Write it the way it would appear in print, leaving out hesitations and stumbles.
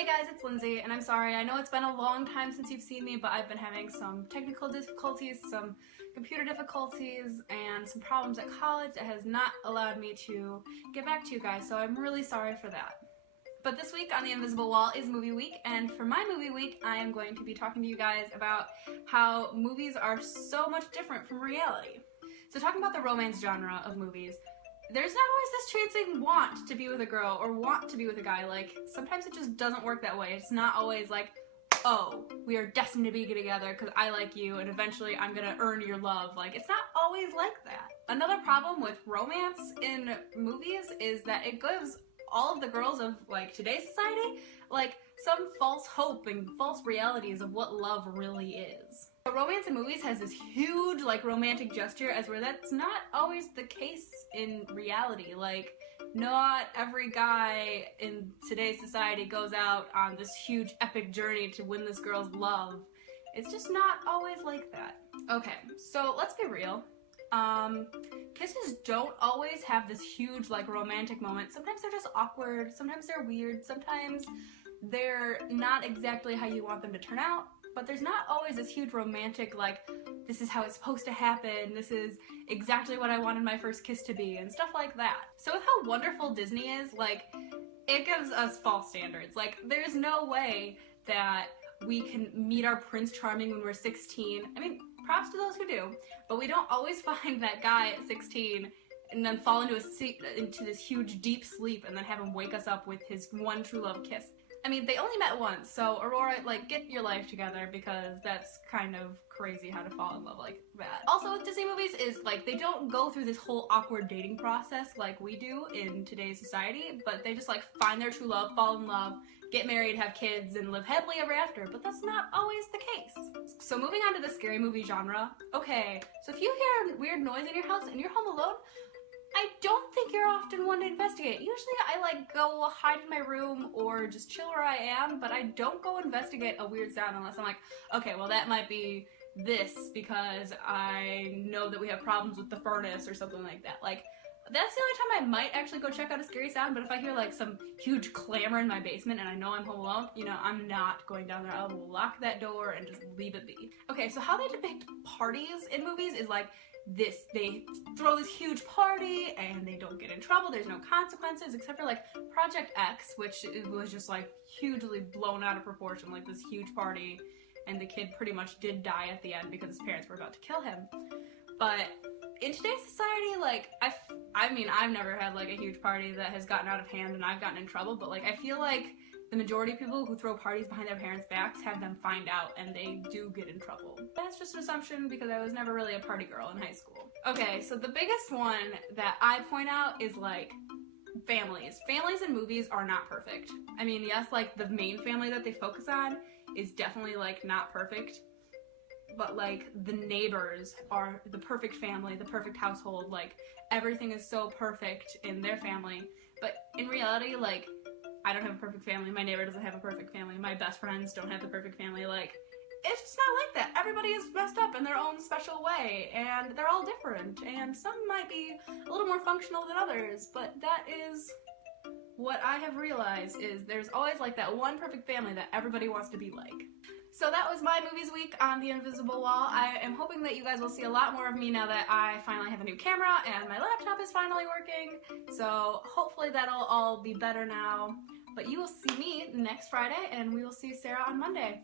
Hey guys, it's Lindsay, and I'm sorry, I know it's been a long time since you've seen me, but I've been having some technical difficulties, some computer difficulties, and some problems at college that has not allowed me to get back to you guys, so I'm really sorry for that. But this week on The Invisible Wall is Movie Week, and for my Movie Week, I am going to be talking to you guys about how movies are so much different from reality. So talking about the romance genre of movies, there's not always this trancing want to be with a girl or want to be with a guy. Like, sometimes it just doesn't work that way. It's not always like, oh, we are destined to be together because I like you and eventually I'm gonna earn your love. Like, it's not always like that. Another problem with romance in movies is that it gives all of the girls of, like, today's society, like, some false hope and false realities of what love really is. But romance in movies has this huge, like, romantic gesture as where that's not always the case in reality. Like, not every guy in today's society goes out on this huge epic journey to win this girl's love. It's just not always like that. Okay, so let's be real. Kisses don't always have this huge, like, romantic moment. Sometimes they're just awkward, sometimes they're weird, sometimes they're not exactly how you want them to turn out, but there's not always this huge romantic, like, this is how it's supposed to happen, this is exactly what I wanted my first kiss to be, and stuff like that. So with how wonderful Disney is, like, it gives us false standards. Like, there's no way that we can meet our Prince Charming when we're 16. I mean, props to those who do, but we don't always find that guy at 16 and then fall into this huge deep sleep and then have him wake us up with his one true love kiss. I mean, they only met once, so Aurora, like, get your life together because that's kind of crazy how to fall in love like that. Also with Disney movies is, like, they don't go through this whole awkward dating process like we do in today's society, but they just, like, find their true love, fall in love, get married, have kids, and live happily ever after, but that's not always the case. So moving on to the scary movie genre, okay, so if you hear weird noise in your house and you're home alone, I don't think you're often one to investigate. Usually I, like, go hide in my room or just chill where I am, but I don't go investigate a weird sound unless I'm like, okay, well that might be this because I know that we have problems with the furnace or something like that. Like, that's the only time I might actually go check out a scary sound, but if I hear, like, some huge clamor in my basement and I know I'm home alone, you know, I'm not going down there. I will lock that door and just leave it be. Okay, so how they depict parties in movies is like this. They throw this huge party and they don't get in trouble. There's no consequences except for, like, Project X, which was just, like, hugely blown out of proportion, like this huge party, and the kid pretty much did die at the end because his parents were about to kill him. But in today's society, like, I mean, I've never had, like, a huge party that has gotten out of hand and I've gotten in trouble, but, like, I feel like the majority of people who throw parties behind their parents' backs have them find out and they do get in trouble. That's just an assumption because I was never really a party girl in high school. Okay, so the biggest one that I point out is, like, families. Families in movies are not perfect. I mean, yes, like, the main family that they focus on is definitely, like, not perfect, but, like, the neighbors are the perfect family, the perfect household. Like, everything is so perfect in their family, but in reality, like, I don't have a perfect family, my neighbor doesn't have a perfect family, my best friends don't have the perfect family. Like, it's just not like that. Everybody is messed up in their own special way, and they're all different, and some might be a little more functional than others, but that is what I have realized, is there's always, like, that one perfect family that everybody wants to be like. So that was my movies week on The Invisible Wall. I am hoping that you guys will see a lot more of me now that I finally have a new camera and my laptop is finally working. So hopefully that'll all be better now. But you will see me next Friday and we will see Sarah on Monday.